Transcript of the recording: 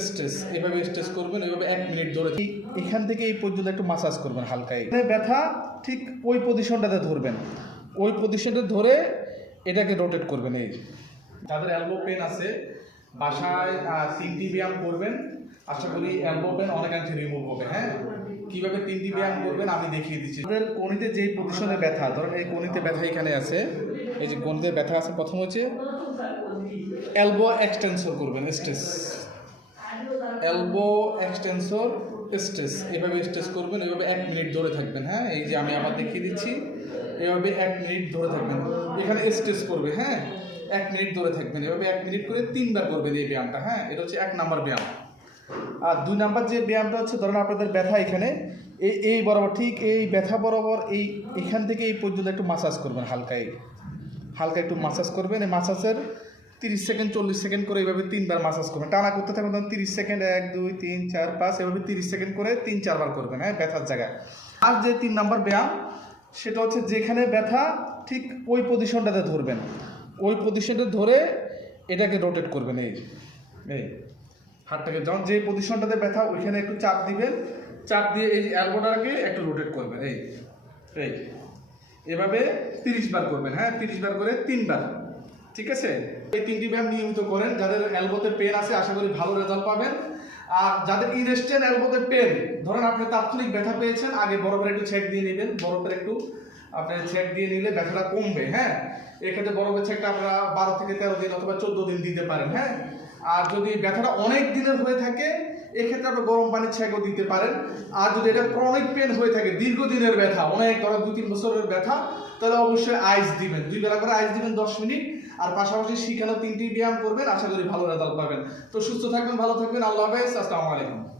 Stress এভাবে stress করবেন এভাবে এক মিনিট ধরে এখান থেকে এই পর্যন্ত একটু মাসাজ করবেন হালকা এখানে ব্যথা ঠিক ওই পজিশনটাতে ধরবেন। ওই পজিশনটা ধরে এটাকে রোটেট করবেন এই। যাদের অ্যালবো পেন আছে বাসায় তিনটি ব্যায়াম করবেন। আশা করি অ্যালবো পেন অনেকাংশে রিমুভ হবে হ্যাঁ? কীভাবে তিনটি ব্যায়াম করবেন আমি দেখিয়ে দিচ্ছি। আমাদের কনিতে যেই পজিশনে ব্যথা ধরুন এই কনিতে ব্যথা এখানে আছে এই যে কনিতে ব্যথা আছে প্রথম হচ্ছে অ্যালবো এক্সটেন্সর করবেন স্ট্রেস এলবো এক্সটেন্সর স্ট্রেস এভাবে স্ট্রেস করবেন, এভাবে এক মিনিট ধরে থাকবেন হ্যাঁ? এই যে আমি আবার দেখিয়ে দিচ্ছি, এভাবে এক মিনিট ধরে থাকবেন। এখানে স্ট্রেস করবে হ্যাঁ? এক মিনিট ধরে থাকবেন, এভাবে এক মিনিট করে তিনবার করবেন এই ব্যায়ামটা হ্যাঁ? এটা হচ্ছে এক নাম্বার ব্যায়াম। আর দুই নাম্বার যে ব্যায়ামটা হচ্ছে, ধরেন আপনাদের ব্যথা এখানে এই এই বরাবর, ঠিক এই ব্যথা বরাবর এই, এখান থেকে এই পর্যন্ত একটু মাসাজ করবেন হালকা এই হালকা একটু মাসাজ করবেন, এই মাসাজের তিরিশ সেকেন্ড, চল্লিশ সেকেন্ড করে এইভাবে তিনবার মাসাজ করবেন। টানা করতে থাকবেন তখন তিরিশ সেকেন্ড, এক, দুই, তিন, চার, পাঁচ, এভাবে তিরিশ সেকেন্ড করে তিন, চারবার করবেন হ্যাঁ ব্যথার জায়গায়। আর যে তিন নাম্বার ব্যায়াম, সেটা হচ্ছে যেখানে ব্যথা ঠিক ওই পজিশনটাতে ধরবেন। ওই পজিশনটা ধরে এটাকে রোটেট করবেন, এই এই, হাতটাকে যখন যে পজিশনটাতে ব্যথা, ওইখানে একটু চাপ দিবেন। চাপ দিয়ে এই অ্যালবোটাকে একটু রোটেট করবেন, এই এই, এভাবে তিরিশ বার করবেন হ্যাঁ তিরিশ বার করে তিনবার। ঠিক আছে? এই তিনটি ব্যায়াম নিয়মিত করেন, যাদের অ্যালবোতে পেন আছে, আশা করি ভালো রেজাল্ট পাবেন। আর যাদের ইনস্ট্যান্ট অ্যালবোতে পেন ধরেন আপনি তাৎক্ষণিক ব্যথা পেয়েছেন, আগে বরফের একটু ছেক দিয়ে নেবেন। বরফের একটু আপনি ছেক দিয়ে নিলে ব্যথাটা কমবে হ্যাঁ? এক্ষেত্রে বরফের ছেকটা আপনারা বারো থেকে তেরো দিন অথবা চোদ্দ দিন দিতে পারেন হ্যাঁ? আর যদি ব্যথাটা অনেক দিনের হয়ে থাকে এক্ষেত্রে আপনি গরম পানির ছেঁকেও দিতে পারেন। আর যদি এটা ক্রনিক পেন হয়ে থাকে, দীর্ঘদিনের ব্যথা, অনেক ধরো দু তিন বছরের ব্যথা, তাহলে অবশ্যই আইস দিবেন। দুই বেলা করে আইস দিবেন দশ মিনিট, আর পাশাপাশি শিখানো তিনটি ব্যায়াম করবেন। আশা করি ভালো রেজাল্ট পাবেন। তো সুস্থ থাকবেন, ভালো থাকবেন। আল্লাহ হাফেজ। আসসালামু আলাইকুম।